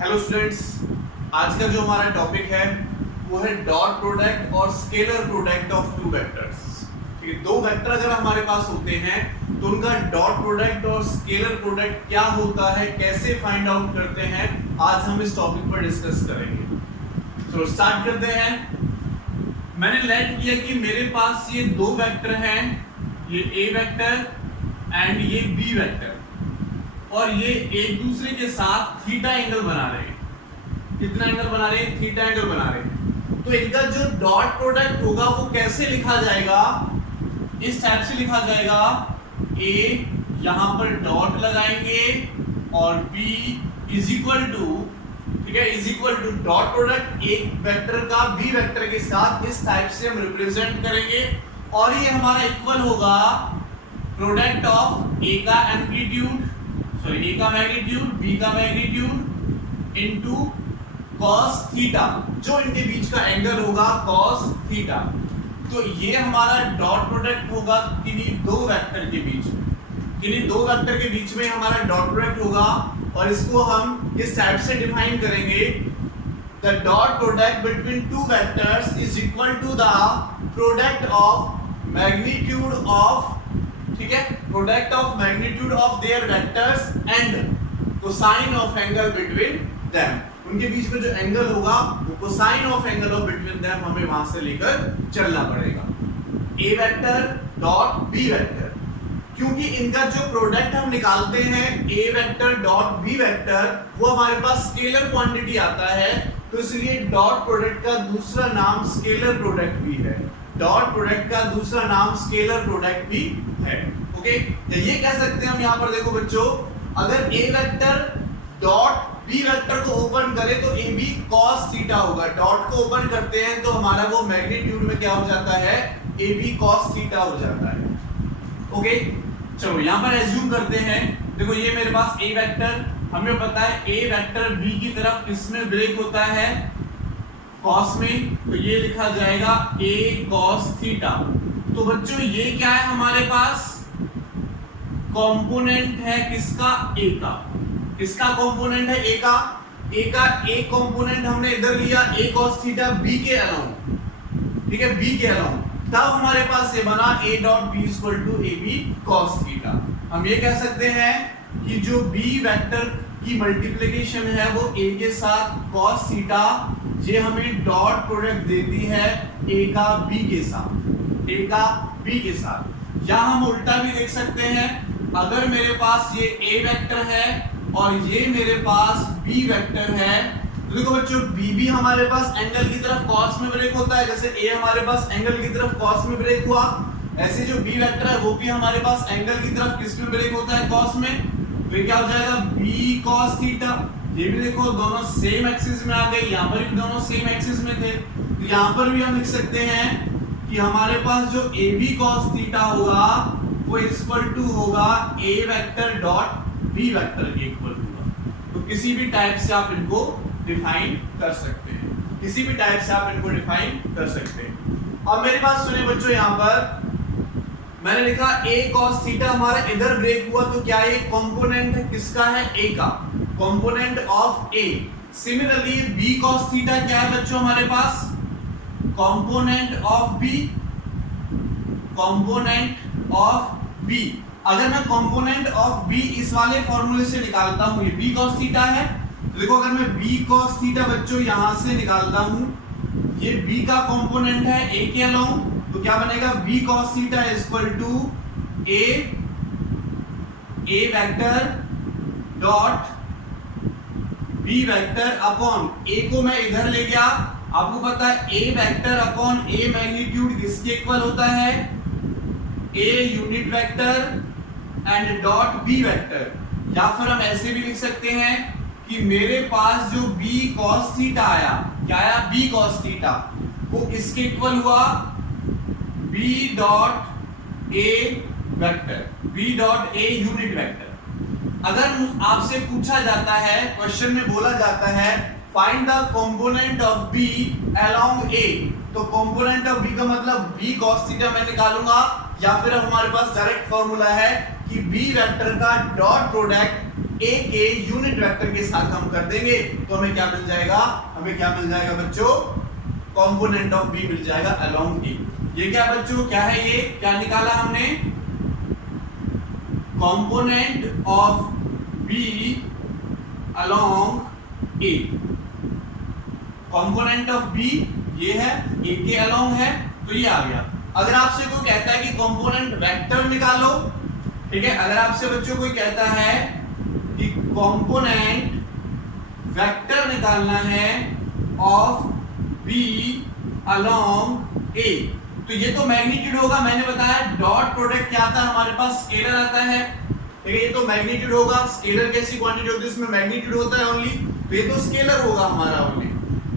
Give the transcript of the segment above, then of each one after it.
Hello students, आज का जो हमारा टॉपिक है वो है डॉट प्रोडक्ट और scalar product of two vectors. ठीक है, दो वेक्टर अगर हमारे पास होते हैं तो उनका डॉट प्रोडक्ट और स्केलर प्रोडक्ट क्या होता है, कैसे फाइंड आउट करते हैं, आज हम इस टॉपिक पर डिस्कस करेंगे। तो स्टार्ट करते हैं। मैंने लेट किया कि मेरे पास ये दो वेक्टर हैं, ये ए वेक्टर एंड ये बी वेक्टर, और ये एक दूसरे के साथ थीटा एंगल बना रहे हैं। कितना एंगल बना रहे हैं? थीटा एंगल बना रहे हैं। तो इनका जो डॉट प्रोडक्ट होगा वो कैसे लिखा जाएगा? इस टाइप से लिखा जाएगा, ए यहां पर डॉट लगाएंगे और बी इज इक्वल टू, ठीक है, is equal to dot product एक वेक्टर का बी वेक्टर के साथ इस टाइप से हम रिप्रेजेंट करेंगे, और ये हमारा इक्वल होगा प्रोडक्ट ऑफ ए का एम्पलीट्यूड, सॉरी ए का मैग्नीट्यूड, बी का मैग्नीट्यूड इनटू cos थीटा, जो इनके बीच का एंगल होगा cos थीटा। तो ये हमारा डॉट प्रोडक्ट होगा किन्हीं दो वेक्टर के बीच में, किन्हीं दो वेक्टर के बीच में हमारा डॉट प्रोडक्ट होगा, और इसको हम इस टाइप से डिफाइन करेंगे, the dot product between two vectors is equal to the product of magnitude of, ठीक है, product of magnitude of their vectors and cosine of angle between them. उनके बीच में जो एंगल होगा वो cosine of angle of between them हमें वहां से लेकर चलना पड़ेगा। A vector dot B vector, क्योंकि इनका जो प्रोडक्ट हम निकालते हैं A vector dot B vector, वो हमारे पास स्केलर क्वांटिटी आता है, तो इसलिए डॉट प्रोडक्ट का दूसरा नाम स्केलर प्रोडक्ट भी है। डॉट प्रोडक्ट का दूसरा नाम स्केलर प्रोडक्ट भी है। ओके, तो ये कह सकते हैं हम यहाँ पर, देखो बच्चों, अगर ए वेक्टर डॉट बी वेक्टर को ओपन करे तो ए बी cos थीटा होगा। डॉट को ओपन करते हैं तो हमारा वो मैग्नीट्यूड में क्या हो जाता है, ए बी cos थीटा हो जाता है। ओके, चलो यहाँ पर एज्यूम करते हैं, देखो ये मेरे पास ए वेक्टर, हमें पता है ए वेक्टर बी की तरफ किसमें ब्रेक होता है, cos में, तो ये लिखा जाएगा a cos थीटा। तो बच्चों ये क्या है, हमारे पास कंपोनेंट है किसका, a का। किसका कंपोनेंट है, a का। a का एक कंपोनेंट हमने इधर लिया a cos थीटा b के अलोंग, ठीक है, b के अलोंग, तब हमारे पास ये बना a dot b equal to a b cos theta. हम ये कह सकते हैं कि जो b वेक्टर की मल्टीप्लिकेशन है वो a के साथ cos थीटा, ये हमें डॉट प्रोडक्ट देती है a का b के साथ, a का b के साथ। या हम उल्टा भी देख सकते हैं, अगर मेरे पास ये a वेक्टर है और ये मेरे पास b वेक्टर है, तो देखो बच्चों b भी हमारे पास एंगल की तरफ cos में ब्रेक होता है, जैसे a हमारे पास एंगल की तरफ cos में ब्रेक हुआ, ऐसे जो b वेक्टर है वो भी हमारे पास एंगल की तरफ किस में ब्रेक होता है, cos में। तो ये क्या हो जाएगा, b cos थीटा। ये भी देखो दोनों सेम एक्सिस में आ गए, यहाँ पर भी दोनों सेम एक्सिस में थे, तो यहाँ पर भी हम लिख सकते हैं कि हमारे पास जो ए बी cos थीटा होगा वो इक्वल टू होगा a vector dot b vector के इक्वल होगा। तो किसी भी टाइप से आप इनको डिफाइन कर सकते हैं, किसी भी टाइप से आप इनको डिफाइन कर सकते हैं। अब मेरी बात सुनिए बच्चों, यहाँ पर मैंने लिखा a cos थीटा हमारा इधर ब्रेक हुआ, तो क्या ये कंपोनेंट है किसका है, a का, component of a। Similarly b cos theta क्या है बच्चों, हमारे पास component of b, component of b। अगर मैं कंपोनेंट ऑफ b इस वाले फॉर्मूले से निकालता हूं, ये b cos थीटा है, तो देखो अगर मैं b cos थीटा बच्चों यहां से निकालता हूं, ये b का कंपोनेंट है a के अलोंग, तो क्या बनेगा, b cos theta is equal to a vector dot b vector upon a को मैं इधर ले गया, आपको पता है a vector upon a magnitude किसके इक्वल होता है, a unit vector and dot b vector. या फिर हम ऐसे भी लिख सकते हैं कि मेरे पास जो b cos थीटा आया, क्या आया, b cos थीटा, वो इसके इक्वल हुआ b dot a vector, b dot a unit vector. अगर आपसे पूछा जाता है, क्वेश्चन में बोला जाता है find the component of b along a, तो कंपोनेंट ऑफ b का मतलब b cos थीटा मैं निकालूंगा, या फिर हमारे पास डायरेक्ट फॉर्मूला है कि b वेक्टर का डॉट प्रोडक्ट ए के यूनिट वेक्टर के साथ हम कर देंगे तो हमें क्या मिल जाएगा, हमें क्या मिल जाएगा बच्चों, कंपोनेंट ऑफ बी मिल जाएगा अलोंग ए। ये क्या बच्चों, क्या है ये, क्या निकाला हमने, component of B along A. Component of B ये है, ए के अलोंग है, तो ये आ गया। अगर आपसे कोई कहता है कि कंपोनेंट वेक्टर निकालो, ठीक है, अगर आपसे बच्चों कोई कहता है कि कंपोनेंट वेक्टर निकालना है ऑफ बी अलोंग ए, तो ये तो मैग्नीट्यूड होगा। मैंने बताया डॉट प्रोडक्ट क्या आता है हमारे पास, स्केलर आता है, ठीक है, ये तो मैग्नीट्यूड होगा। स्केलर कैसी क्वांटिटी होती है, इसमें मैग्नीट्यूड होता है ओनली, तो ये तो स्केलर होगा हमारा ओनली।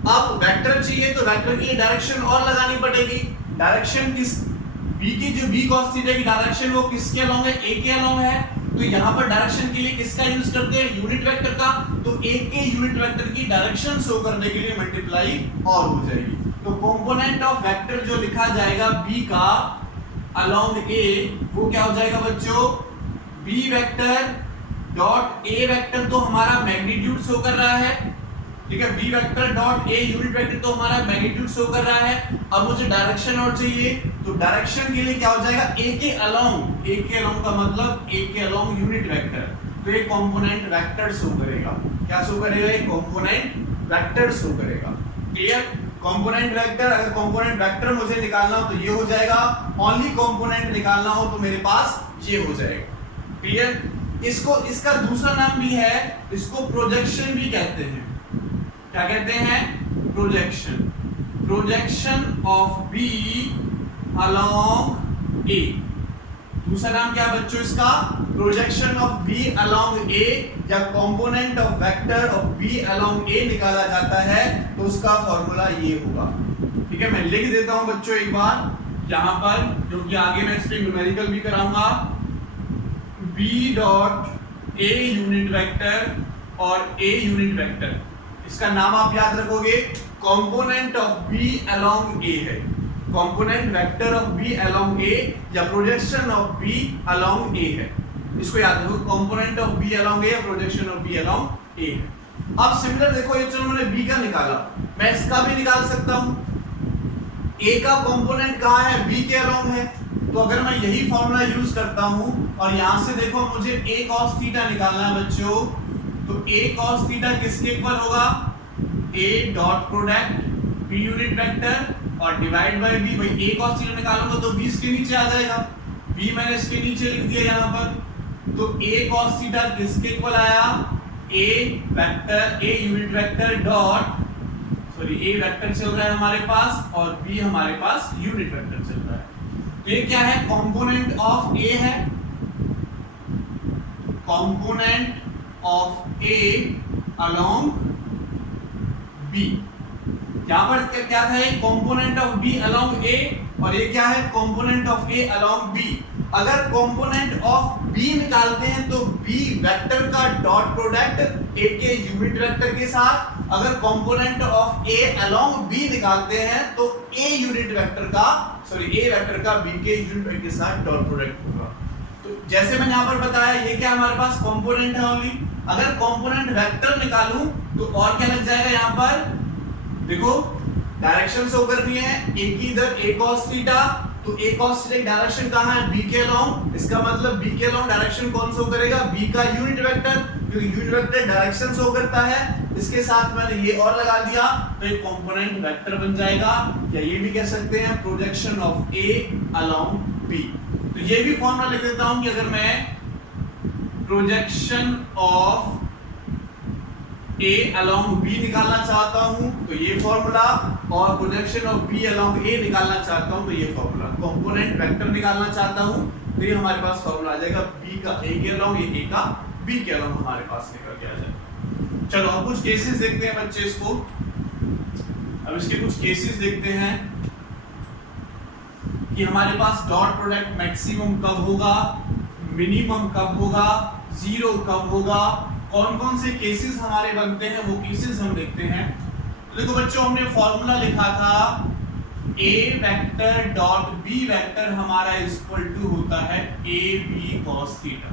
अब वेक्टर चाहिए तो वेक्टर की डायरेक्शन और लगानी पड़ेगी। डायरेक्शन किस, b की जो b cos थीटा की डायरेक्शन वो किसके अलोंग है, a के अलोंग है, तो यहाँ पर डायरेक्शन के लिए किसका यूज करते हैं, यूनिट वेक्टर का, तो a के यूनिट वेक्टर की डायरेक्शन शो करने के लिए मल्टीप्लाई और हो जाएगी। तो कंपोनेंट ऑफ वेक्टर जो लिखा जाएगा b का अलोंग a, वो क्या हो जाएगा बच्चों, b vector dot a vector, तो हमारा मैग्नीट्यूड शो कर रहा है, ठीक है, b vector dot a unit vector तो हमारा मैग्नीट्यूड शो कर रहा है। अब मुझे डायरेक्शन और चाहिए, तो डायरेक्शन के लिए क्या हो जाएगा, a के अलोंग, a के अलोंग का मतलब a के अलोंग यूनिट वेक्टर, तो ये कंपोनेंट वेक्टर शो करेगा। क्या शो करेगा, ये कंपोनेंट वेक्टर शो करेगा। क्लियर, कंपोनेंट वेक्टर, अगर कंपोनेंट वेक्टर मुझे निकालना हो तो ये हो जाएगा, ओनली कंपोनेंट निकालना हो तो मेरे पास ये हो जाएगा। क्लियर, इसको, इसका दूसरा नाम भी है, इसको प्रोजेक्शन भी कहते हैं। क्या कहते हैं, projection, projection of B along A. दूसरा नाम क्या बच्चों इसका, projection of B along A, या component of vector of B along A निकाला जाता है तो उसका फॉर्मूला ये होगा। ठीक है, मैं लिख देता हूं बच्चों एक बार यहां पर, क्योंकि आगे मैं इस पे न्यूमेरिकल भी कराऊंगा। B dot A unit vector और ए यूनिट वेक्टर, इसका नाम आप याद रखोगे, component of B along A है, component vector of B along A या projection of B along A है। इसको याद रखो, component of B along A या projection of B along A है। अब सिमिलर देखो, ये चलो मैंने बी का निकाला, मैं इसका भी निकाल सकता हूं। ए का कंपोनेंट कहां है, बी के अलोंग है, तो अगर मैं यही फॉर्मूला यूज करता हूं और यहां से देखो मुझे a cos थीटा निकालना है बच्चों, तो a cos थीटा किसके इक्वल होगा, a dot product b unit vector और डिवाइड बाय b। भाई a cos थीटा निकालूंगा तो b इसके नीचे आ जाएगा, b मैंने इसके नीचे लिख दिया यहाँ पर, तो a cos थीटा किसके इक्वल आया, a vector, a unit vector dot, sorry a vector चल रहा है हमारे पास और b हमारे पास यूनिट वेक्टर चल रहा है। तो ये क्या है, कंपोनेंट ऑफ a है, component of a along b। यहां पर क्या था, component of b along a, और ये क्या है, component of a along b। अगर कंपोनेंट ऑफ b निकालते हैं तो b वेक्टर का डॉट प्रोडक्ट a के यूनिट वेक्टर के साथ, अगर component of a along b निकालते हैं तो a यूनिट वेक्टर का, सॉरी a वेक्टर का b के यूनिट वेक्टर के साथ डॉट प्रोडक्ट होगा। तो जैसे मैंने यहाँ पर बताया, ये क्या हमारे पास कंपोनेंट है ओनली, अगर कंपोनेंट वेक्टर निकालूं तो और क्या लग जाएगा, यहाँ पर देखो डायरेक्शन शो करनी है, एक ही इधर a cos थीटा, तो a cos थीटा की डायरेक्शन कहां है, b के अलोंग, इसका मतलब b के अलोंग डायरेक्शन कौन शो करेगा, b का यूनिट वेक्टर, क्योंकि यूनिट वेक्टर डायरेक्शन शो करता है। इसके साथ मैंने ये और लगा दिया तो एक कंपोनेंट वेक्टर बन जाएगा, या ये भी कह सकते हैं projection of a along b। तो ये भी फॉर्मूला लिख देता हूं कि अगर मैं projection of a along b निकालना चाहता हूं तो ये फॉर्मूला, और projection of b along a निकालना चाहता हूं तो ये फॉर्मूला, कंपोनेंट वेक्टर निकालना चाहता हूं तो ये हमारे पास फॉर्मूला आ जाएगा, b का a के अलोंग, ये a का b के अलोंग हमारे पास निकल के आ जाएगा। चलो अब कुछ केसेस देखते हैं बच्चे, इसको अब इसके कुछ केसेस देखते हैं कि हमारे पास डॉट प्रोडक्ट मैक्सिमम कब होगा, मिनिमम कब होगा, जीरो कब होगा, कौन कौन से केसेस हमारे बनते हैं वो केसेस हम देखते हैं। तो देखो बच्चों, हमने फॉर्मूला लिखा था a vector dot b vector हमारा इक्वल टू होता है a b cos थीटा।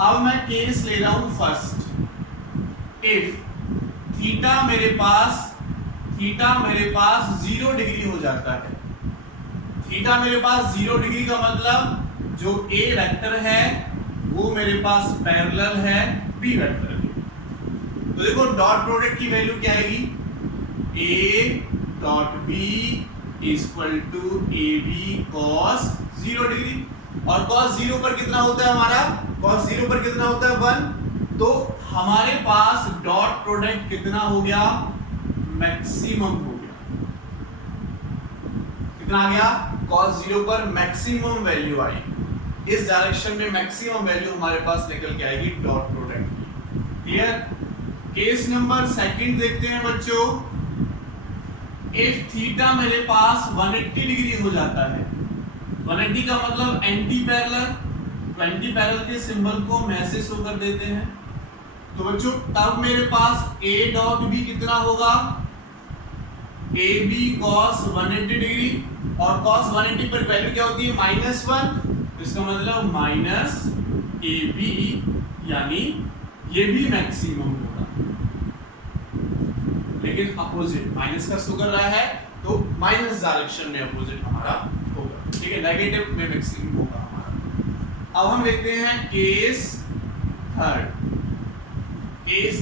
अब मैं केस ले रहा हूं फर्स्ट, इफ थीटा मेरे पास 0 डिग्री हो जाता है। थीटा मेरे पास 0 डिग्री का मतलब जो ए वेक्टर है वो मेरे पास पैरेलल है बी वेक्टर के। तो देखो डॉट प्रोडक्ट की वैल्यू क्या आएगी, A dot B equal to A B cos 0 degree. और cos 0 पर कितना होता है हमारा, cos 0 पर कितना होता है 1। तो हमारे पास डॉट प्रोडक्ट कितना हो गया, मैक्सिमम हो गया। कितना आ गया, cos 0 पर मैक्सिमम वैल्यू आई। इस डायरेक्शन में मैक्सिमम वैल्यू हमारे पास निकल के आएगी डॉट प्रोडक्ट की। क्लियर। केस नंबर सेकंड देखते हैं बच्चों। इफ थीटा मेरे पास 180 डिग्री हो जाता है, 180 का मतलब एंटी पैरेलल, एंटी पैरेलल के सिंबल को हम ऐसे शो कर देते हैं। तो बच्चों तब मेरे पास a डॉट b कितना होगा, ए बी कॉस 180 डिग्री। और cos 180 पर वैल्यू क्या होती है, -1। इसका मतलब माइनस ए बी, यानी ये भी मैक्सिमम होगा, लेकिन अपोजिट माइनस का शो कर रहा है तो माइनस डायरेक्शन में अपोजिट हमारा होगा। ठीक है, नेगेटिव में मैक्सिमम होगा हमारा। अब हम देखते हैं केस थर्ड। केस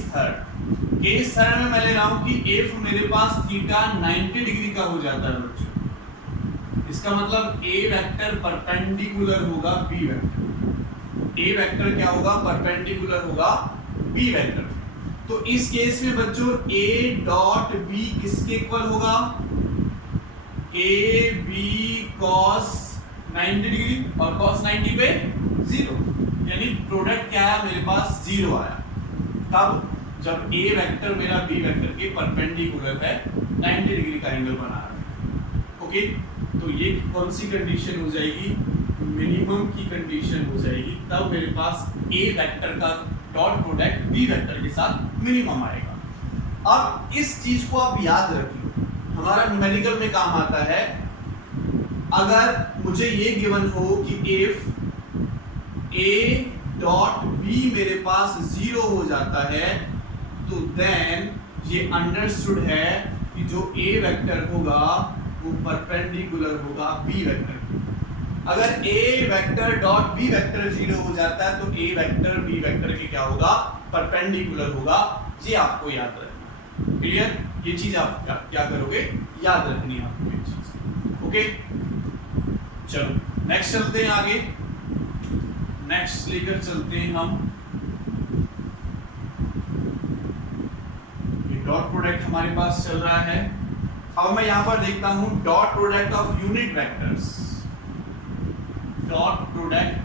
थर्ड में मैं ले रहा हूं कि इफ मेरे पास थीटा 90 डिग्री का हो जाता है बच्चों, इसका मतलब ए वेक्टर परपेंडिकुलर होगा बी वेक्टर। ए वेक्टर क्या होगा, परपेंडिकुलर होगा बी वेक्टर। तो इस केस में बच्चों ए डॉट बी किसके इक्वल होगा, ए बी कॉस 90 डिग्री और कॉस 90 पे 0, यानी प्रोडक्ट क्या आया मेरे पास 0 आया। तब जब ए वेक्टर मेरा बी वेक्टर के परपेंडिकुलर है, 90 डिग्री का एंगल बना रहा है। ओके, तो ये कौन सी कंडीशन हो जाएगी, मिनिमम की कंडीशन हो जाएगी। तब मेरे पास ए वेक्टर का डॉट प्रोडक्ट बी वेक्टर के साथ मिनिमम आएगा। अब इस चीज को आप याद रखिए, हमारा न्यूमेरिकल में काम आता है। अगर मुझे ये गिवन हो कि इफ ए डॉट बी मेरे पास 0 हो जाता है, तो देन ये अंडरस्टूड है कि जो ए वेक्टर होगा वो परपेंडिकुलर होगा बी वेक्टर। अगर ए वेक्टर डॉट बी वेक्टर 0 हो जाता है तो ए वेक्टर बी वेक्टर के क्या होगा, परपेंडिकुलर होगा। ये आपको याद रखना। क्लियर, ये चीज आप क्या करोगे, याद रखनी है आपको ये चीज। ओके, चलो नेक्स्ट चलते हैं आगे। नेक्स्ट लेकर चलते हैं हम, ये डॉट प्रोडक्ट हमारे पास चल रहा है। अब मैं यहां पर देखता हूं dot product of unit vectors. Dot product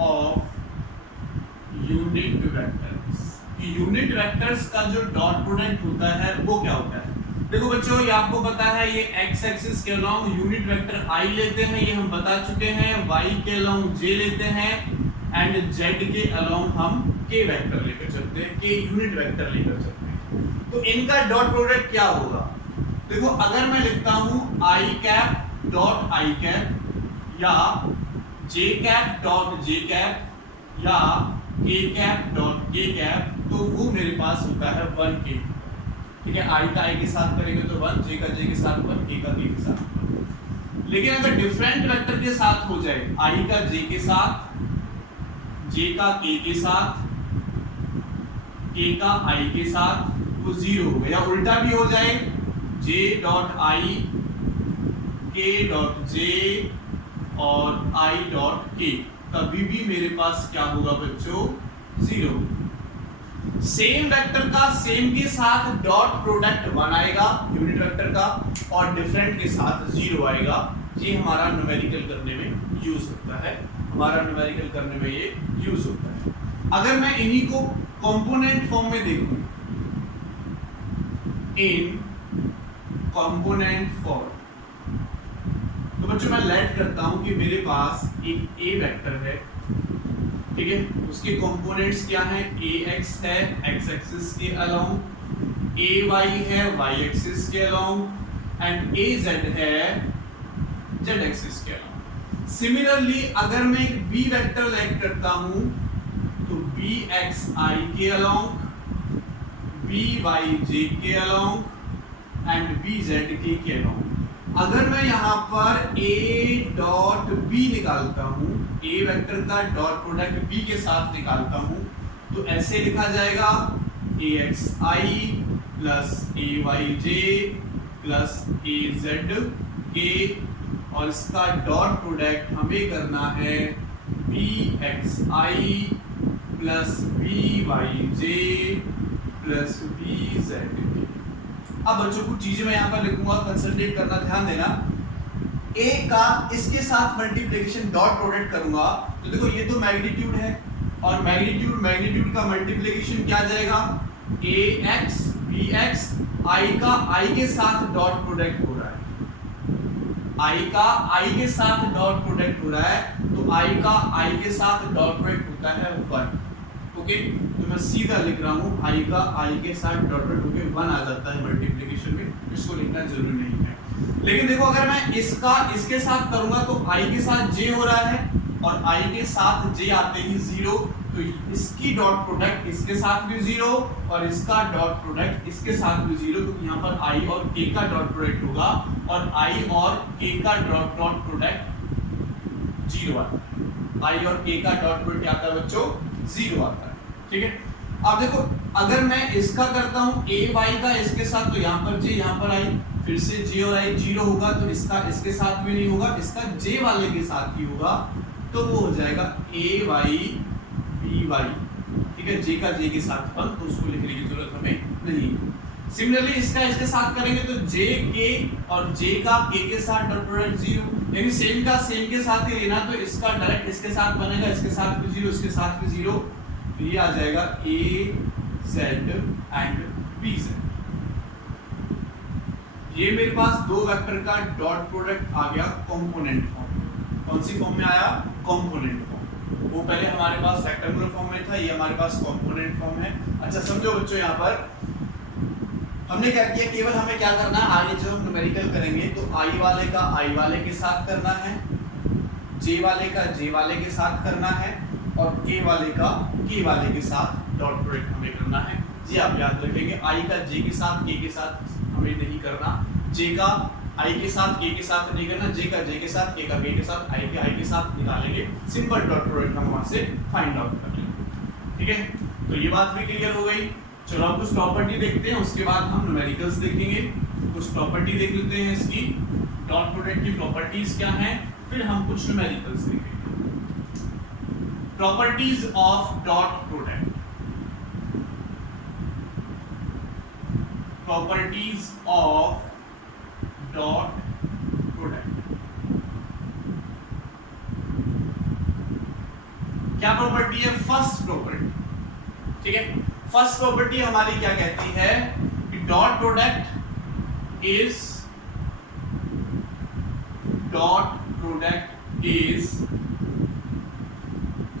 of unit vectors. Unit vectors का जो डॉट प्रोडक्ट होता है वो क्या होता है। देखो बच्चों, ये आपको पता है, ये एक्स एक्सिस के अलोंग यूनिट वेक्टर आई लेते हैं, ये हम बता चुके हैं। वाई के अलोंग जे लेते हैं एंड जेड के अलोंग हम के वेक्टर लेकर चलते हैं, के यूनिट वेक्टर लेकर चलते हैं। तो इनका डॉट प्रोडक्ट क्या होगा। देखो, अगर मैं लिखता हूं आई कैप डॉट आई कैप या जे कैप डॉट जे कैप या के कैप डॉट के कैप, तो वो मेरे पास होता है 1 के। ठीक है, आई का आई के साथ करेंगे तो 1, जे का जे के साथ 1, के का के के साथ। लेकिन अगर डिफरेंट वेक्टर के साथ हो जाए, आई का जे के साथ, जे का के साथ, के का आई के साथ, तो 0 हो गया। या उल्टा भी हो जाए, जे डॉट आई, के डॉट जे और आई डॉट के, तभी भी मेरे पास क्या होगा बच्चों, 0। सेम वेक्टर का सेम के साथ डॉट प्रोडक्ट 1 आएगा यूनिट वेक्टर का, और डिफरेंट के साथ 0 आएगा। ये हमारा न्यूमेरिकल करने में यूज होता है, हमारा न्यूमेरिकल करने में ये यूज होता है। अगर मैं इन्हीं को कंपोनेंट फॉर्म में देखूं, इन कंपोनेंट फॉर्म, तो बच्चों मैं लेट करता हूं कि मेरे पास एक ए वेक्टर है। ठीक है, उसके कंपोनेंट्स क्या हैं, ए एक्स है एक्स एक्सिस के अलोंग, ए वाई है वाई एक्सिस के अलोंग, एंड ए जेड है जेड एक्सिस के अलोंग। सिमिलरली अगर मैं एक बी वेक्टर लेट करता हूं तो बी एक्स आई के अलोंग, बी वाई जे के अलोंग एंड बी जेड के अलोंग। अगर मैं यहां पर ए डॉट बी निकालता हूं, ए वेक्टर का डॉट प्रोडक्ट बी के साथ निकालता हूं, तो ऐसे लिखा जाएगा ए एक्स आई प्लस ए वाई जे प्लस ए जेड के, और इसका डॉट प्रोडक्ट हमें करना है बी एक्स आई प्लस बी वाई जे प्लस बी जेड के। अब बच्चों कुछ चीजें मैं यहाँ पर लिखूंगा, कंसंट्रेट करना, ध्यान देना। ए का इसके साथ मल्टीप्लिकेशन डॉट प्रोडक्ट करूंगा तो देखो ये तो मैग्नीट्यूड है, और मैग्नीट्यूड का मल्टीप्लिकेशन क्या जाएगा, ए एक्स बी एक्स, आई का आई के साथ डॉट प्रोडक्ट हो रहा है, आई का आई के साथ डॉट प्रोडक्ट हो रहा है, तो आई का आई के साथ डॉट प्रोडक्ट होता है 1। ओके, तो मैं सीधा लिख रहा हूँ आई का आई के साथ डॉट प्रोडक्ट होके 1 आ जाता है मल्टीप्लिकेशन में, इसको लिखना जरूरी नहीं है। लेकिन देखो अगर मैं इसका इसके साथ करूंगा तो आई के साथ जे हो रहा है, और आई के साथ जे आते ही 0, तो इसकी डॉट प्रोडक्ट इसके साथ भी 0 और इसका डॉट प्रोडक्ट इसके साथ भी 0, क्योंकि यहाँ पर आई और के का डॉट प्रोडक्ट होगा, और आई और के का डॉट प्रोडक्ट 0 आता है। आई और के का डॉट प्रोडक्ट क्या आता है बच्चों, 0 आता है। ठीक है, अब देखो अगर मैं इसका करता हूँ ए वाई का इसके साथ, तो यहाँ पर जे, यहाँ पर आई, फिर से जे और आई 0 होगा, तो इसका इसके साथ भी नहीं होगा, इसका जे वाले के साथ ही होगा, तो वो हो जाएगा ए वाई बी वाई। ठीक है, जे का जे के साथ 1, तो उसको लिखने की जरूरत हमें नहीं। सिमिलरली इसका इसके साथ करेंगे तो जे के और जे का के साथ डॉट प्रोडक्ट 0, यानी सेम का सेम के साथ ही लेना, तो इसका डायरेक्ट इसके साथ बनेगा, इसके साथ भी 0, इसके साथ भी 0, तो ये आ जाएगा ए जेड एंड बी जेड। ये मेरे पास दो वेक्टर का डॉट प्रोडक्ट आ गया कंपोनेंट फॉर्म। कौन सी फॉर्म में आया, कंपोनेंट फॉर्म। वो पहले हमारे पास रेक्टेंगुलर फॉर्म में था, ये हमारे पास कंपोनेंट फॉर्म है। अच्छा समझो बच्चों, यहाँ पर हमने क्या किया, केवल हमें क्या करना है, आगे जब हम न्यूमेरिकल करेंगे तो आई वाले का आई वाले के साथ करना है, जे वाले का जे वाले के साथ करना है, और के वाले का के वाले के साथ डॉट प्रोडक्ट हमें करना है। जी आप याद रखेंगे, आई का जे के साथ के साथ हमें नहीं करना, जे का आई के साथ के साथ नहीं करना, जे का जे के साथ के का के साथ, आई के साथ निकालेंगे, सिंपल डॉट प्रोडक्ट हम वहां से फाइंड आउट कर लेंगे। ठीक है, तो ये बात भी क्लियर हो गई। चलो अब कुछ प्रॉपर्टी देखते हैं, उसके बाद हम न्यूमेरिकल्स देखेंगे। कुछ प्रॉपर्टी देख लेते हैं इसकी, डॉट प्रोडक्ट की प्रॉपर्टीज क्या हैं, फिर हम कुछ न्यूमेरिकल्स देखेंगे। Properties of dot product, properties of dot product. क्या प्रॉपर्टी है, फर्स्ट प्रॉपर्टी। ठीक है, फर्स्ट प्रॉपर्टी हमारी क्या कहती है कि dot product is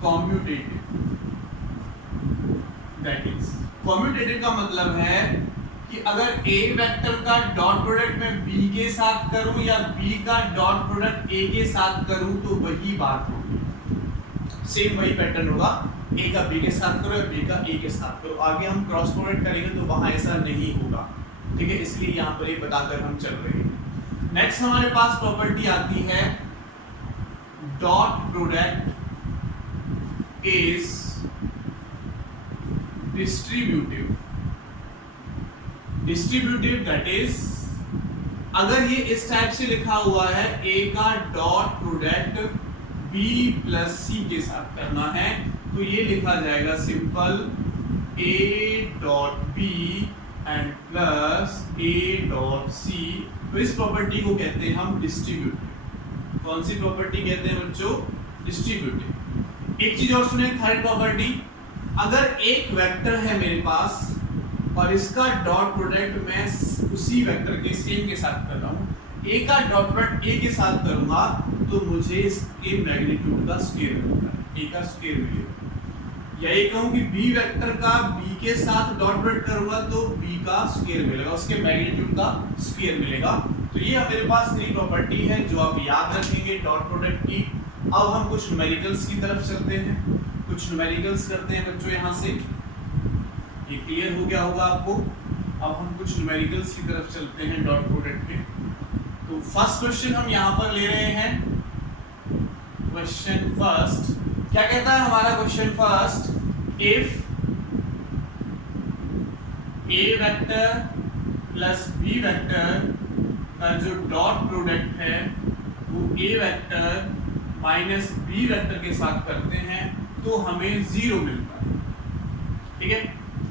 commutative. That is, commutative का मतलब है कि अगर ए वेक्टर का डॉट प्रोडक्ट मैं बी के साथ करूं या बी का डॉट प्रोडक्ट ए के साथ करूं तो वही बात होगी, सेम वही पैटर्न होगा। ए का बी के साथ करो या बी का ए के साथ करो, आगे हम क्रॉस प्रोडक्ट करेंगे तो वहां ऐसा नहीं होगा। ठीक है, इसलिए यहाँ पर ये बताकर हम चल रहे हैं। नेक्स्ट हमारे पास प्रॉपर्टी आती है dot product is distributive. Distributive that is, अगर ये इस टाइप से लिखा हुआ है ए का dot product B plus C के साथ करना है, तो ये लिखा जाएगा simple A dot B and plus A dot C. तो इस प्रॉपर्टी को कहते हैं हम डिस्ट्रीब्यूटिव। कौन सी प्रॉपर्टी कहते हैं बच्चों, डिस्ट्रीब्यूटिव। एक चीज और सुने, थर्ड प्रॉपर्टी, अगर एक वेक्टर है मेरे पास और इसका डॉट प्रोडक्ट मैं उसी वेक्टर के सेम के साथ कर रहा हूं, ए का डॉट प्रोडक्ट ए के साथ करूंगा तो मुझे इसके मैग्नीट्यूड का स्क्वायर मिलता है, ए का स्क्वायर मिलेगा। या ये कहूं कि बी वेक्टर का बी के साथ डॉट प्रोडक्ट करूंगा तो बी का स्क्वायर मिलेगा, उसके मैग्नीट्यूड का स्क्वायर मिलेगा। तो ये मेरे पास 3 प्रॉपर्टी है जो आप याद रखेंगे डॉट प्रोडक्ट की। अब हम कुछ न्यूमेरिकल्स की तरफ चलते हैं, कुछ न्यूमेरिकल्स करते हैं बच्चों। यहाँ से ये क्लियर हो गया होगा आपको। अब हम कुछ न्यूमेरिकल्स की तरफ चलते हैं डॉट प्रोडक्ट के। तो फर्स्ट क्वेश्चन हम यहाँ पर ले रहे हैं। क्वेश्चन फर्स्ट क्या कहता है हमारा question first, if A vector plus B vector का जो डॉट प्रोडक्ट है वो A vector minus B vector के साथ करते हैं तो हमें 0 मिलता है। ठीक है,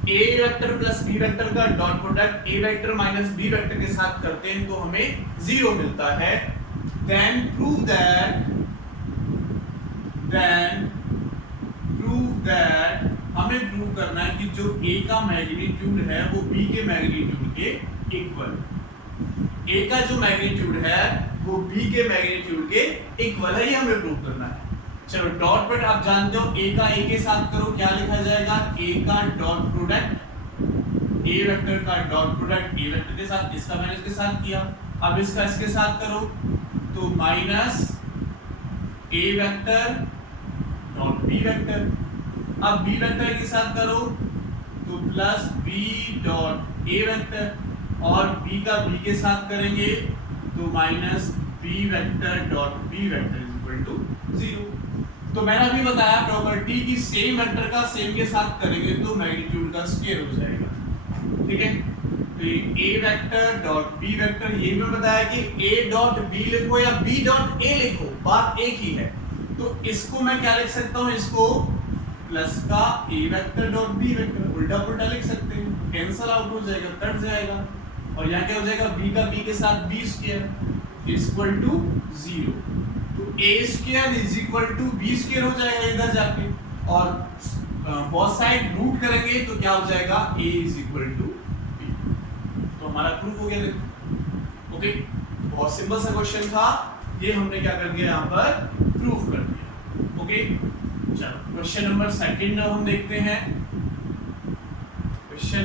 A vector plus B vector का dot product A vector minus B vector के साथ करते हैं तो हमें 0 मिलता है। देन प्रूव दैट हमें प्रूव करना है कि जो ए का मैग्नीट्यूड है वो बी के मैग्नीट्यूड के इक्वल, ए का जो मैग्नीट्यूड है वो बी के मैग्नीट्यूड के इक्वल है, ये हमें प्रूव करना है। चलो डॉट प्रोडक्ट आप जानते हो, ए का ए के साथ करो क्या लिखा जाएगा, ए का डॉट प्रोडक्ट ए वेक्टर का डॉट प्रोडक्ट ए वेक्टर के साथ, इसका मैंने इसके साथ किया। अब इसका इसके साथ करो तो minus A vector dot B vector. अब बी वेक्टर के साथ करो तो plus B dot A vector, और बी का बी के साथ करेंगे तो minus B vector dot B vector is equal to 0। तो मैंने अभी बताया प्रॉपर्टी की सेम वेक्टर का सेम के साथ करेंगे तो मैग्नीट्यूड का स्क्वायर हो जाएगा। ठीक है, तो ए वेक्टर डॉट बी वेक्टर, ये भी बताया कि ए डॉट बी लिखो या बी डॉट ए लिखो, बात एक ही है। तो इसको मैं क्या लिख सकता हूँ, इसको प्लस का ए वेक्टर डॉट बी वेक्टर, उल्टा पुल्टा लिख सकते हैं, कैंसल आउट हो जाएगा, कट जाएगा, और यहाँ क्या हो जाएगा, बी का बी के साथ बी स्क्वायर इक्वल टू 0। तो A square is equal to B square हो जाएगा इधर जाके, और बोथ साइड रूट करेंगे तो क्या हो जाएगा, ए इज इक्वल टू बी। तो हमारा प्रूफ हो गया। देखो ओके, बहुत सिंपल सा क्वेश्चन था, ये हमने क्या कर दिया यहाँ पर प्रूफ कर दिया। ओके चलो क्वेश्चन नंबर सेकंड हम देखते हैं। क्वेश्चन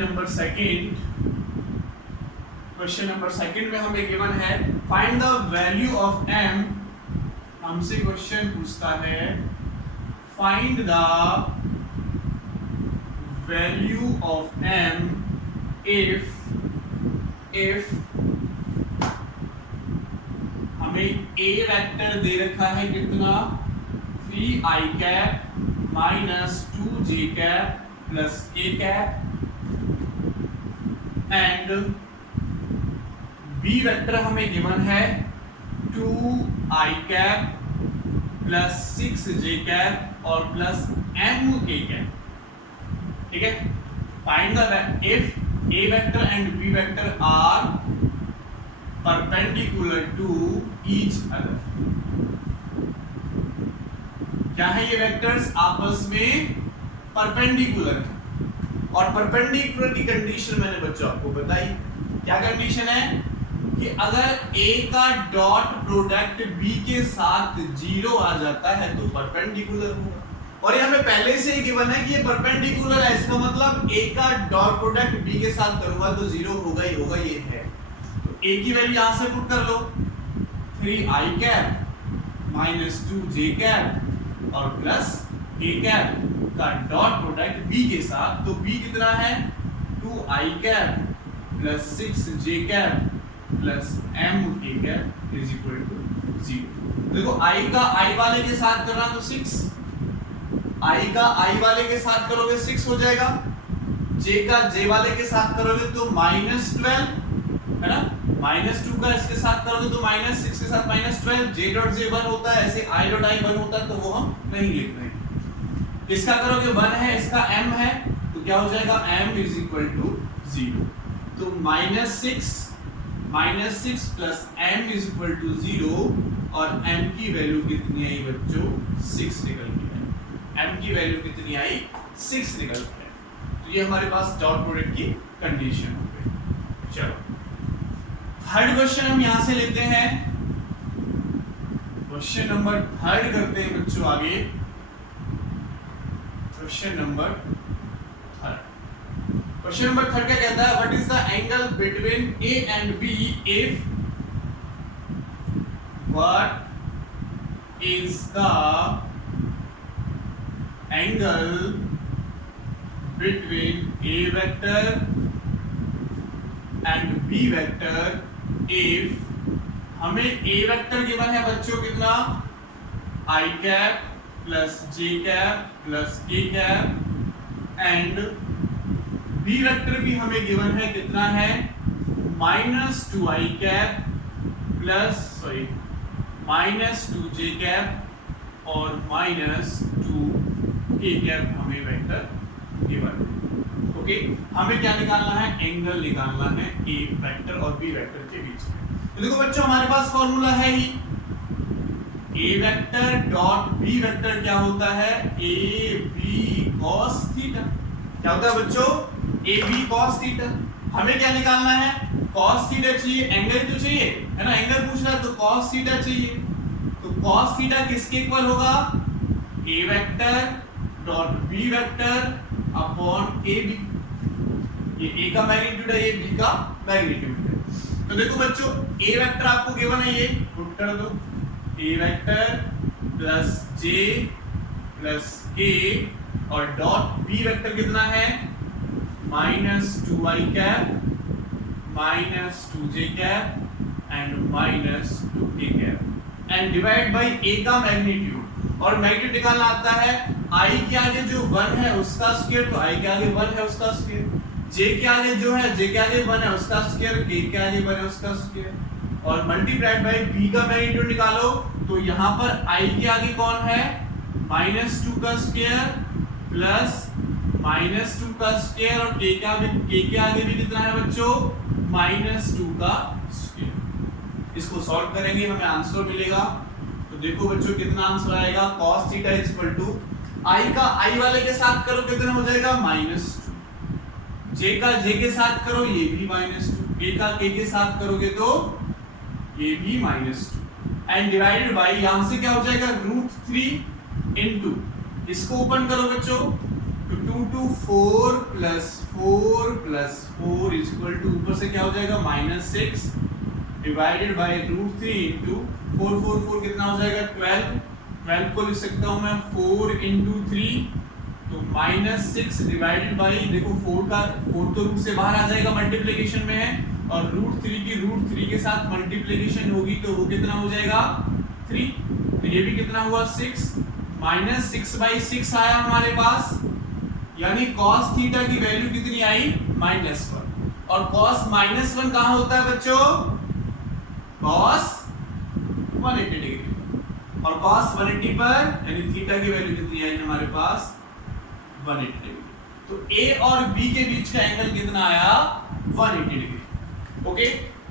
नंबर सेकंड में हमें गिवन है find the value of m। हमसे क्वेश्चन पूछता है find the value of m if हमें a वेक्टर दे रखा है कितना, 3i cap minus 2j cap plus k cap, and b vector हमें गिवन है 2i cap plus 6j cap और प्लस mk कैप। ठीक है, find the if a vector and b vector are perpendicular to each other. क्या है ये vectors, आपस में परपेंडिकुलर है, और परपेंडिकुलर की कंडीशन मैंने बच्चों आपको बताई। क्या कंडीशन है कि अगर a का डॉट प्रोडक्ट b के साथ 0 आ जाता है तो परपेंडिकुलर होगा, और ये हमें पहले से ही गिवन है कि ये परपेंडिकुलर है, इसका मतलब a का डॉट प्रोडक्ट b के साथ करूंगा तो 0 होगा ही होगा, ये है। तो a की वैल्यू यहां से पुट कर लो, 3i cap minus 2j cap और प्लस k कैप का डॉट प्रोडक्ट b के साथ, तो b कितना है, 2i cap plus 6j cap plus mk cap is equal to 0। देखो i का i वाले के साथ करना तो 6, i का i वाले के साथ करोगे 6 हो जाएगा, j का j वाले के साथ करोगे तो -12 है ना, -2 का इसके साथ करोगे तो -6 के साथ -12, j डॉट j 1 होता है, ऐसे i डॉट i 1 होता है तो वो हम नहीं लिख रहे। इसका करोगे 1 है, इसका m है, तो क्या हो जाएगा, m इज इक्वल टू 0। तो -6 plus m is equal to 0, और m की वैल्यू कितनी आई बच्चों, 6 निकल के आई। m की वैल्यू कितनी आई, 6 निकल के आई। तो ये हमारे पास डॉट प्रोडक्ट की कंडीशन हो गई। चलो थर्ड क्वेश्चन हम यहां से लेते हैं, क्वेश्चन नंबर 3 करते हैं बच्चों आगे। क्वेश्चन नंबर 3 क्या कहता है, what is the angle between a and b if what is the angle between A vector and B vector if हमें ए वेक्टर गिवन है बच्चों कितना i cap plus j cap plus k cap and b vector भी हमें given है कितना है -2i cap plus minus 2j cap और -2k कैप हमें वेक्टर गिवन है। ओके, हमें क्या निकालना है एंगल निकालना है ए वेक्टर और बी वेक्टर के बीच में। तो देखो बच्चों हमारे पास फॉर्मूला है ही ए वेक्टर डॉट बी वेक्टर क्या होता है ए बी कॉस थीटा। क्या होता है बच्चों ए बी कॉस थीटा। हमें क्या निकालना है कॉस थीटा चाहिए, एंगल तो चाहिए है ना, एंगल पूछ रहा है तो कॉस थीटा चाहिए। तो कॉस थीटा किसके इक्वल होगा A vector dot B vector upon A B. ये ए का मैग्नीट्यूड है, ये बी का मैग्नीट्यूड है। तो देखो बच्चों ए वेक्टर आपको गिवन है, ये पुट कर दो ए वेक्टर प्लस जे प्लस के और डॉट बी वेक्टर कितना है -2i cap -2j cap and -2k cap and divide by a का मैग्नीट्यूड। और मैग्नीट्यूड निकालना आता है i के आगे जो 1 है उसका स्क्वायर, तो i के आगे 1 है उसका स्क्वायर, j के आगे जो है j के आगे 1 है उसका स्क्वायर, k के आगे 1 है उसका स्क्वायर और मल्टीप्लाइड बाय b का मैग्नीट्यूड निकालो। तो यहाँ पर i के आगे कौन है -2 का स्क्वायर प्लस -2 का स्क्वायर और k के आगे भी कितना है बच्चों -2 का स्क्वायर। इसको सॉल्व करेंगे हमें आंसर मिलेगा। तो देखो बच्चों कितना आंसर आएगा cos theta equal to i का i वाले के साथ करो कितना हो जाएगा -2, j का j के साथ करो ये भी -2, k का k के साथ करोगे तो ये भी -2 एंड डिवाइडेड बाय यहां से क्या हो जाएगा √3 इनटू इसको ओपन करो बच्चों तो 2 to 4 plus 4 plus 4 equal to ऊपर से क्या हो जाएगा -6 डिवाइडेड बाय √3 इनटू 4 4 4 कितना हो जाएगा 12 को लिख सकता हूं मैं 4 इनटू 3 तो -6 डिवाइडेड बाय देखो 4 तो रूट से बाहर आ जाएगा मल्टीप्लिकेशन में है और √3 की √3 के साथ मल्टीप्लिकेशन होगी तो वो कितना हो जाएगा 3। तो ये भी कितना हुआ 6 -6/6 आया हमारे पास, यानी cos थीटा की वैल्यू कितनी आई -1 और cos -1 कहां होता है बच्चों cos 180 डिग्री और cos 180 पर यानी थीटा की वैल्यू कितनी आई हमारे पास 180 डिग्री। तो A और B के बीच का एंगल कितना आया 180 डिग्री। ओके,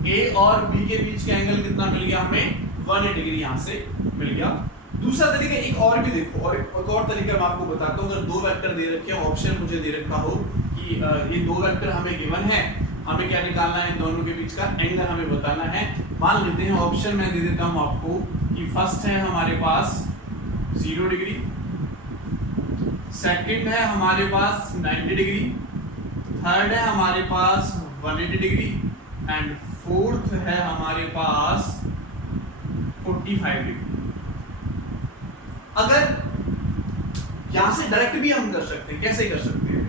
A और B के बीच का एंगल कितना मिल गया हमें 180 डिग्री यहां से मिल गया। दूसरा तरीका एक और भी देखो और एक और तरीका मैं आपको बताता हूं। अगर दो वेक्टर दे रखे हो ऑप्शन मुझे दे रखा हो कि ये दो वेक्टर हमें गिवन है, हमें क्या निकालना है दोनों के बीच का एंगल हमें बताना है। मान लेते हैं ऑप्शन मैं दे देता हूं आपको कि फर्स्ट है हमारे पास 0 डिग्री, सेकंड है हमारे पास 90 डिग्री, थर्ड है हमारे पास 180 डिग्री एंड फोर्थ है हमारे पास 45 डिग्री। अगर यहां से डायरेक्ट भी हम कर सकते हैं, कैसे कर सकते हैं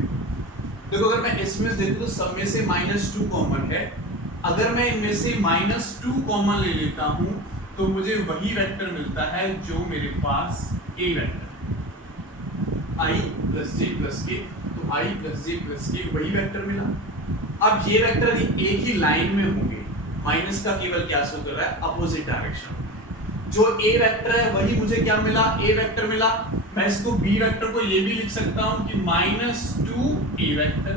देखो, अगर मैं इसमें देखूं तो सब में से -2 कॉमन है। अगर मैं इनमें से -2 कॉमन ले लेता हूं तो मुझे वही वेक्टर मिलता है जो मेरे पास A vector i + j + k, तो i + j + k वही वेक्टर मिला। अब ये वेक्टर एक ही लाइन में होंगे, माइनस का केवल क्या शो कर रहा है अपोजिट डायरेक्शन। जो A वेक्टर है वही मुझे क्या मिला A वेक्टर मिला। मैं इसको B वेक्टर को ये भी लिख सकता हूं कि -2A वेक्टर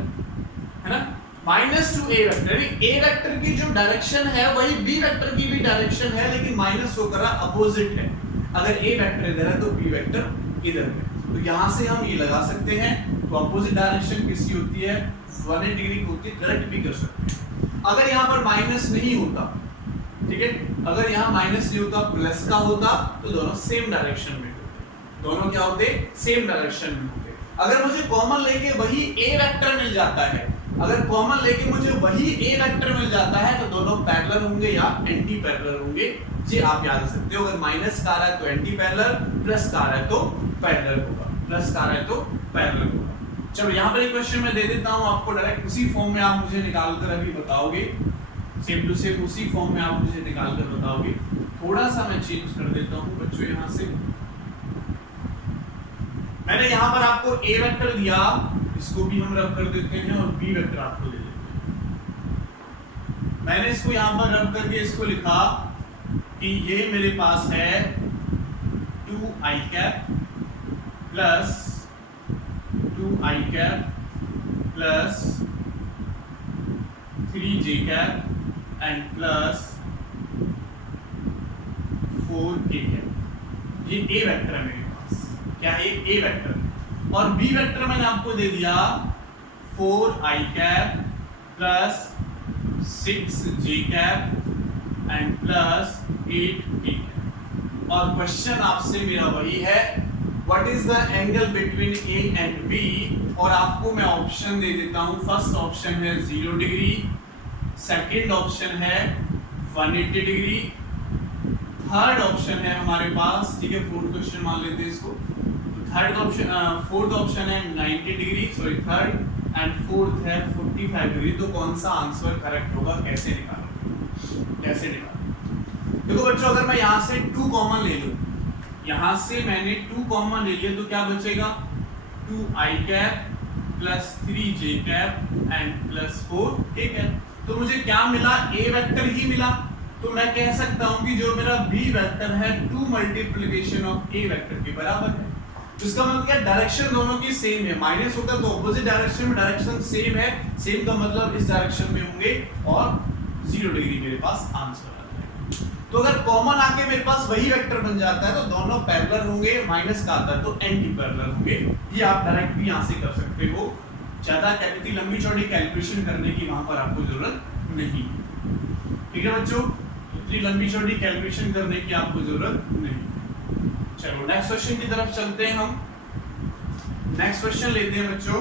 है ना, -2A वेक्टर। A वेक्टर की जो डायरेक्शन है वही B वेक्टर की भी डायरेक्शन है, लेकिन माइनस शो कर रहा अपोजिट है। अगर A वेक्टर इधर है तो B वेक्टर इधर है, तो यहां से हम ये लगा सकते हैं। तो अपोजिट डायरेक्शन किसकी होती है 180 डिग्री की होती है, डायरेक्ट भी कर सकते हैं। अगर यहाँ पर माइनस नहीं होता, ठीक है, अगर यहाँ माइनस नहीं होता प्लस का होता तो दोनों सेम डायरेक्शन में होते, दोनों क्या होते सेम डायरेक्शन में होते। अगर मुझे कॉमन लेके वही A वेक्टर मिल जाता है, अगर कॉमन लेके मुझे वही ए वेक्टर मिल जाता है तो दोनों पैरेलल होंगे या एंटी पैरेलल होंगे, ये आप याद रख सकते हो। अगर माइनस का आ रहा है तो एंटी पैरेलल, प्लस का आ रहा है तो पैरेलल होगा, प्लस का आ रहा है तो पैरेलल होगा। चलो यहाँ पर एक क्वेश्चन मैं दे देता हूँ आपको, डायरेक्ट उसी फॉर्म में आप मुझे निकाल कर अभी बताओगे, सेम टू सेम उसी फॉर्म में आप मुझे निकाल कर बताओगे। थोड़ा सा मैं चेंज कर देता हूँ बच्चों, यहाँ से मैंने यहाँ पर आपको ए वेक्टर दिया, इसको भी हम रब कर देते हैं और बी वेक्टर आपको दे देते हैं। मैंने इसको यहाँ पर रब करके इसको लिखा कि ये मेरे पास है 2i cap plus 2i cap plus 3j cap and plus 4k cap. ये ए वेक्टर है मेरे पास, क्या है ए वेक्टर। और बी वेक्टर मैंने आपको दे दिया 4i cap plus 6j cap and plus 8k cap. और क्वेश्चन आपसे मेरा वही है, what is the angle between A and B. और आपको मैं ऑप्शन दे देता हूं, फर्स्ट ऑप्शन है 0 डिग्री, सेकंड ऑप्शन है 180 डिग्री, थर्ड ऑप्शन है हमारे पास, ठीक है, फोर्थ क्वेश्चन मान लेते हैं इसको, थर्ड ऑप्शन फोर्थ ऑप्शन है 90 degree, sorry third, and fourth है 45 डिग्री। तो कौन सा आंसर करेक्ट होगा, कैसे निकालोगे, कैसे निकालोगे। देखो बच्चों, अगर मैं यहाँ से 2 कॉमन ले लूं, यहाँ से मैंने 2 कॉमन ले लिया तो क्या बचेगा 2i cap plus 3j cap and plus 4k cap. तो मुझे क्या मिला, ए वेक्टर ही मिला। तो मैं कह सकता हूं कि जो मेरा बी वेक्टर है 2 मल्टीप्लिकेशन ऑफ ए वेक्टर के बराबर है। तो इसका मतलब क्या, डायरेक्शन दोनों की सेम है, माइनस होता तो ऑपोजिट डायरेक्शन में डायरेक्शन सेम है, सेम का मतलब इस डायरेक्शन में होंगे और 0 डिग्री मेरे पास आंसर आ जाएगा। तो अगर कॉमन आके मेरे पास वही वेक्टर बन जाता है तो दोनों पैरेलल होंगे, माइनस का आता है तो एंटी पैरेलल होंगे। ये आप डायरेक्ट भी यहां से कर सकते हो, ज्यादा इतनी लंबी चौड़ी कैलकुलेशन करने की वहां पर आपको जरूरत नहीं, ठीक है बच्चों, इतनी लंबी चौड़ी कैलकुलेशन करने की आपको जरूरत नहीं। चलो नेक्स्ट क्वेश्चन की तरफ चलते हैं हम। नेक्स्ट क्वेश्चन लेते हैं बच्चों,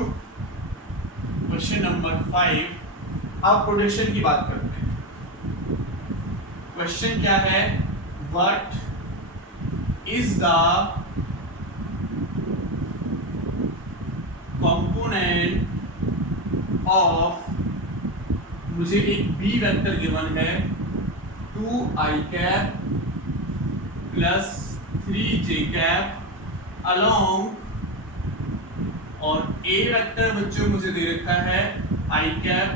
क्वेश्चन नंबर 5। अब प्रोडक्शन की बात करते हैं। क्वेश्चन क्या है, what is the component of, मुझे एक बी वेक्टर गिवन है 2i cap plus 3j cap along, और ए वेक्टर बच्चों मुझे दे रखा है i cap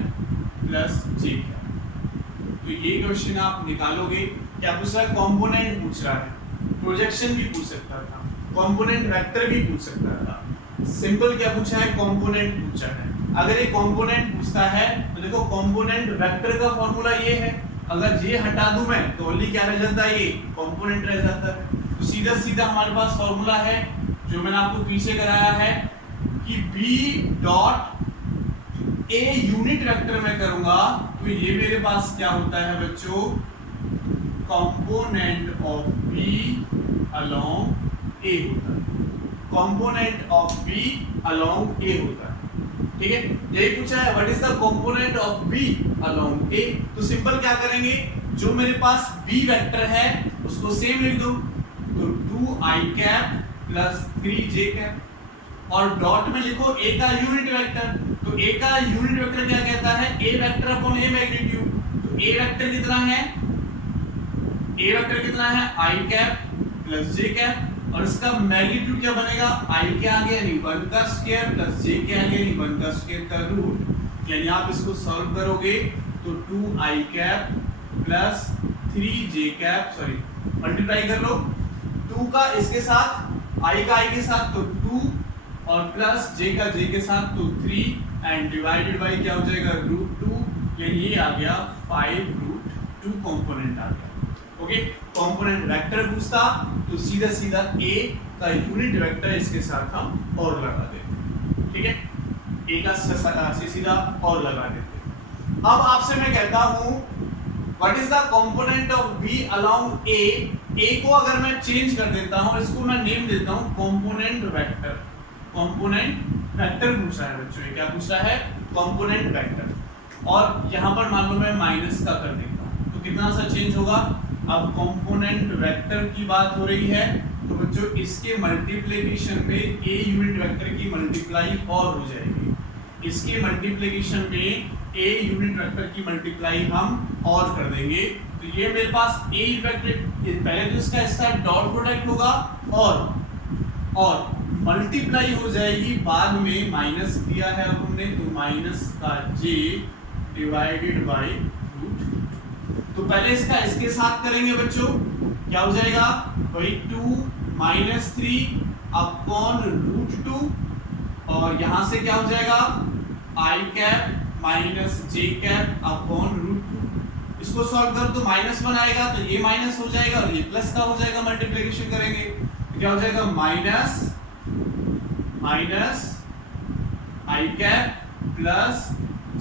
plus j cap. तो ये क्वेश्चन आप निकालोगे। क्या पूछ रहा है, कंपोनेंट पूछ रहा है, प्रोजेक्शन भी पूछ सकता था, कंपोनेंट वेक्टर भी पूछ सकता था, सिंपल क्या पूछा है, कंपोनेंट पूछा है। अगर ये कंपोनेंट पूछता है तो देखो कंपोनेंट वेक्टर का फॉर्मूला ये है, अगर ये हटा दूं मैं तो ओनली क्या रह जाता है, ये कंपोनेंट रह जाता है। तो सीधा सीधा हमारे पास फॉर्मूला है जो मैंने आपको पीछे कराया है कि b dot a unit vector में करूंगा तो ये मेरे पास क्या होता है बच्चों, component of b along a होता है, component of b along a होता है, ठीक है। यही पूछा है, what is the component of b along a। तो सिंपल क्या करेंगे, जो मेरे पास b वेक्टर है उसको सेम लिख दो, तो 2i cap plus 3j cap, और डॉट में लिखो a का यूनिट वेक्टर। तो a का यूनिट वेक्टर क्या कहता है, a vector upon a magnitude. तो a वेक्टर कितना है, a वेक्टर कितना है i cap plus j cap, और इसका मैग्नीट्यूड क्या बनेगा, i के आगे यानी 1 का स्क्वायर प्लस j के आगे यानी 1 का स्क्वायर का रूट। यानी आप इसको सॉल्व करोगे तो 2i cap plus 3j cap, sorry multiply कर लो 2 का इसके साथ, i का i के साथ तो 2, और प्लस j का j के साथ तो 3, एंड डिवाइडेड बाय क्या हो जाएगा √2, यानी ये आ गया 5√2 कंपोनेंट आ गया। ओके, कंपोनेंट वेक्टर पूछता तो सीधा सीधा a का यूनिट वेक्टर इसके साथ हम और लगा देते, ठीक है, a का सीधा और लगा देते। अब आपसे मैं कहता हूं what is the component of b along a को अगर मैं चेंज कर देता हूं, इसको मैं नेम देता हूं कंपोनेंट वेक्टर, कंपोनेंट वेक्टर पूछ रहा है बच्चों, ये क्या पूछ रहा है, कंपोनेंट वेक्टर। और यहाँ पर मान लो मैं माइनस का कर देता हूँ तो कितना सा चेंज होगा। अब कंपोनेंट वेक्टर की बात हो रही है तो बच्चों इसके मल्टीप्लिकेशन में ए यूनिट वेक्टर की मल्टीप्लाई और हो जाएगी, इसके मल्टीप्लिकेशन में ए यूनिट वेक्टर की मल्टीप्लाई हम और कर देंगे। तो ये मेरे पास ए वेक्टर पहले तो इसका डॉट प्रोडक्ट होगा और मल्टीप्लाई हो जाएगी, बाद में माइनस दिया है अब हमने तो माइनस का j डिवाइडेड बाय रूट। तो पहले इसके साथ करेंगे बच्चों, क्या हो जाएगा वही 2 माइनस 3 अपॉन रूट 2 और यहां से क्या हो जाएगा i cap minus j cap upon root 2। इसको सॉल्व कर तो -1 आएगा तो ये माइनस हो जाएगा और ये प्लस का हो जाएगा, मल्टीप्लिकेशन करेंगे तो क्या हो जाएगा minus i cap plus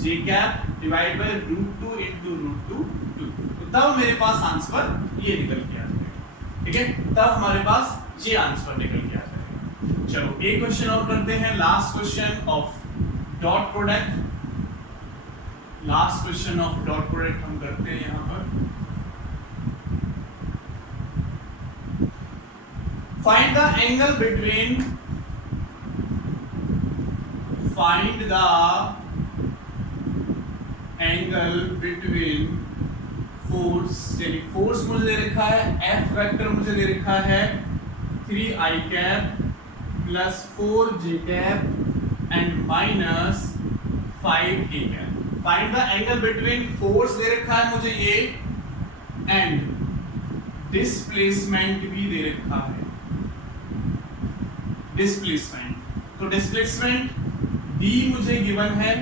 j cap divide by root 2 into root 2 तो तब मेरे पास आंसर ये निकल के आ जाएगा। ठीक है, तब हमारे पास ये आंसर निकल के आ जाएगा। चलो एक क्वेश्चन और करते हैं, last question of dot product. Last question of dot product हम करते हैं यहां पर। Find the angle between force, यानी फोर्स मुझे दे रखा है, एफ वेक्टर मुझे दे रखा है 3i cap plus 4j cap and minus 5k cap. Find the angle between force दे रखा है मुझे ये एंड डिस्प्लेसमेंट भी दे रखा है, डिस्प्लेसमेंट। तो डिस्प्लेसमेंट d मुझे गिवन है,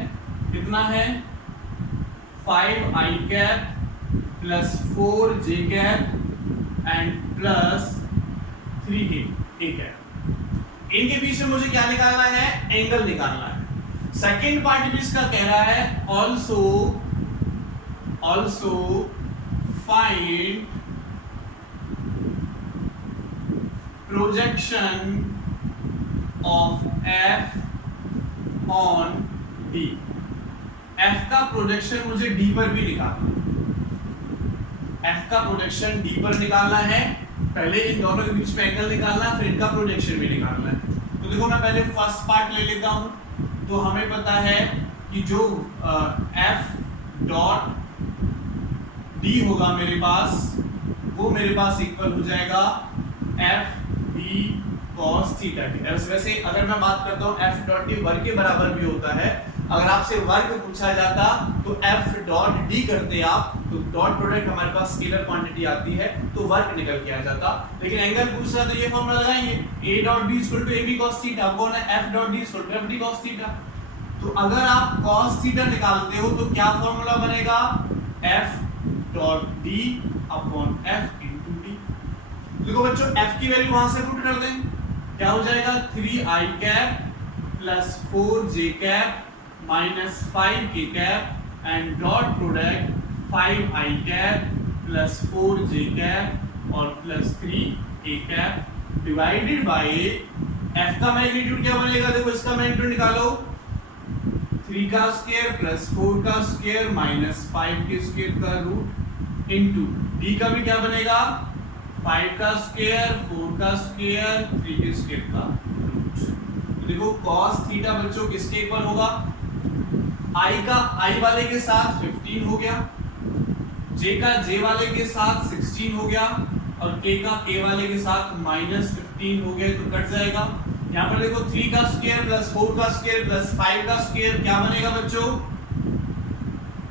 कितना है 5i cap plus 4j cap and plus 3k cap. इनके बीच में मुझे क्या निकालना है, एंगल निकालना है। सेकेंड पार्ट भी इसका कह रहा है also find projection of f on d। f का प्रोजेक्शन मुझे d पर भी निकालना है, f का प्रोजेक्शन d पर निकालना है। पहले इन दोनों के बीच में एंगल निकालना है, फिर इनका प्रोजेक्शन भी निकालना है। तो देखो मैं पहले फर्स्ट पार्ट ले लेता हूं। तो हमें पता है कि जो f डॉट d होगा मेरे पास, वो मेरे पास इक्वल हो जाएगा f d cos थीटा के। वैसे अगर मैं बात करता हूँ f डॉट d वर्ग के बराबर भी होता है। अगर आपसे वर्ग पूछा जाता तो f डॉट d करते आप, तो डॉट प्रोडक्ट हमारे पास स्केलर क्वांटिटी आती है तो वर्ग निकल के आ जाता। लेकिन एंगल पूछ रहा है तो ये फॉर्मूला लगाएंगे, a dot b equal to ab cos theta, कौन है f dot d equal to fd cos theta. तो अगर आप cos थीटा निकालते हो तो क्या फॉर्मूला बनेगा, f dot d upon f into d। देखो बच्चों f की वैल्यू वहां से पुट कर दें, क्या हो जाएगा 3i cap plus 4j cap minus 5k cap and dot product 5i cap plus 4j cap और plus 3k cap divided by f का मैग्नीट्यूड क्या बनेगा, देखो इसका मैग्नीट्यूड निकालो 3 का स्क्वायर प्लस 4 का स्क्वायर माइनस 5 के स्क्वायर का रूट इनटू d का भी क्या बनेगा 5 का स्क्वायर 4 का स्क्वायर 3 के स्क्वायर का रूट। तो देखो cos थीटा बच्चों किसके इक्वल होगा, i का i वाले के साथ 15 हो गया, j का j वाले के साथ 16 हो गया और k का k वाले के साथ माइनस 15 हो गया, तो कट जाएगा। यहाँ पर देखो 3 का स्क्वायर प्लस 4 का स्क्वायर प्लस 5 का स्क्वायर क्या बनेगा बच्चों,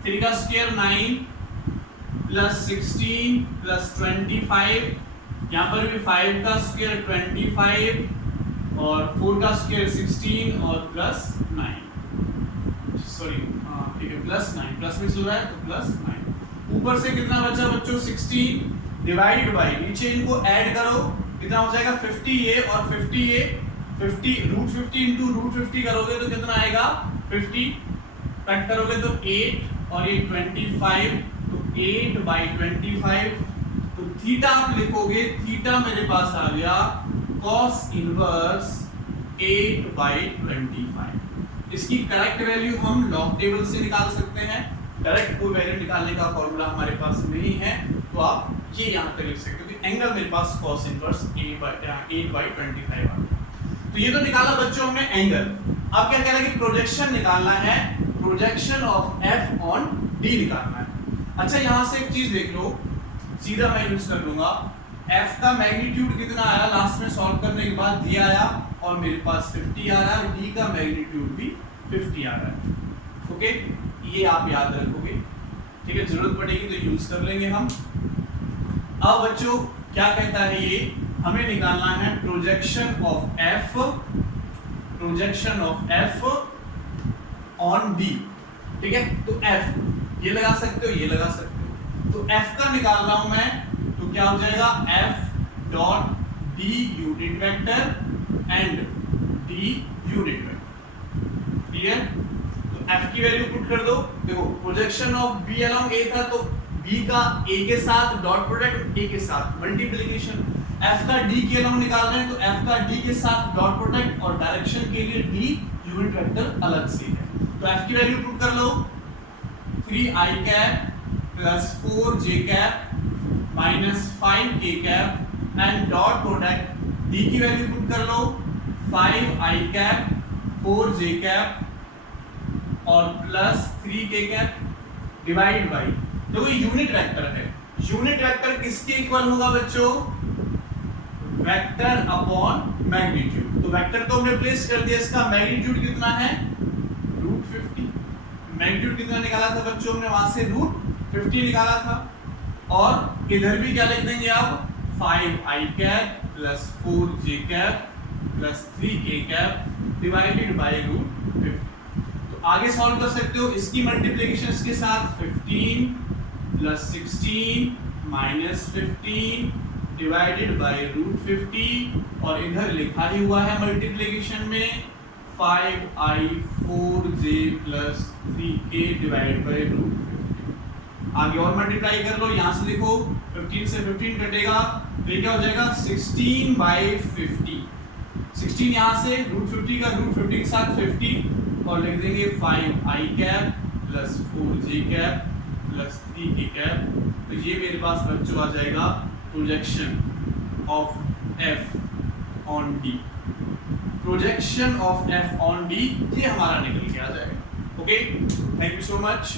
3 का स्क्वायर 9 प्लस 16 प्लस 25, यहाँ पर भी 5 का स्क्वायर 25 और 4 का स्क्वायर 16 और प्लस 9, सॉरी ठीक है प्लस 9, प्लस में चल रहा है तो प्लस 9। ऊपर से कितना बचा बच्चों 16 डिवाइड बाय, नीचे इनको ऐड करो कितना हो जाएगा 50a और 50a 50 रूट 50 इंटू रूट 50 करोगे तो कितना आएगा 50, कट करोगे तो 8 और ये 25 तो 8 बाई 25। तो थीटा आप लिखोगे, थीटा मेरे पास आ गया cos इनवर्स 8/25। इसकी करेक्ट वैल्यू हम लॉग टेबल से निकाल सकते हैं, डायरेक्ट कोई वैल्यू निकालने का फॉर्मूला हमारे पास नहीं है, तो आप ये यहाँ पे लिख सकते हो कि एंगल मेरे पास cos इनवर्स 8/25 आ। तो ये तो निकाला बच्चों हमने एंगल। अब क्या कह रहा है कि प्रोजेक्शन निकालना है, projection of f on d निकालना है। अच्छा यहाँ से एक चीज देख लो, सीधा मैं यूज कर लूंगा, f का मैग्नीट्यूड कितना आया लास्ट में सॉल्व करने के बाद, दिया आया और मेरे पास 50 आ रहा है, d का मैग्नीट्यूड भी 50 आ रहा है। ओके, ये आप याद रखोगे, ठीक है, जरूरत पड़ेगी तो यूज कर लेंगे हम। अब बच्चों क्या कहता है ये, हमें निकालना है projection of f on d, ठीक है। तो f ये लगा सकते हो, ये लगा सकते हो, तो f का निकाल रहा हूं मैं, तो क्या हो जाएगा f dot d unit vector and d unit vector, clear. तो f की वैल्यू पुट कर दो। देखो projection of b along a था, तो b का a के साथ डॉट प्रोडक्ट, a के साथ मल्टीप्लिकेशन, f का d के अलोंग निकाल रहे हैं, तो f का d के साथ डॉट प्रोडक्ट और डायरेक्शन के लिए d यूनिट वेक्टर अलग से है। तो f की वैल्यू पुट कर लो, 3i cap plus 4j cap minus 5k cap and dot product d की वैल्यू पुट कर लो, 5i कैप 4j कैप और plus 3k cap divide by, देखो यूनिट वेक्टर है, यूनिट वेक्टर किसके इक्वल होगा बच्चों, वेक्टर अपॉन मैग्नीट्यूड। तो vector तो हमने प्लेस कर दिया, इसका मैग्नीट्यूड कितना है √50, मैग्नीट्यूड कितना निकाला था बच्चों हमने, वहां से √50 निकाला था, और इधर भी क्या लिख देंगे आप, 5i cap plus 4j cap plus 3k cap divided bye √50। तो आगे सॉल्व कर सकते हो, इसकी मल्टीप्लिकेशन इसके साथ 15 प्लस 16 माइनस 15 डिवाइडेड बाय √50, और इधर लिखा ही हुआ है मल्टीप्लिकेशन में 5i 4j plus 3k divide by √50। आगे और मल्टीप्लाई कर लो, यहाँ से देखो 15 से 15 कटेगा, तो क्या हो जाएगा 16/50, 16 यहाँ से √50 का √50 के साथ 50 और लिख देंगे 5i cap plus 4j cap plus 3k cap. तो ये मेरे पास बच्चों आ जाएगा projection of f on d, projection of f on d ये हमारा निकल के आ जाएगा। Okay, thank you so much.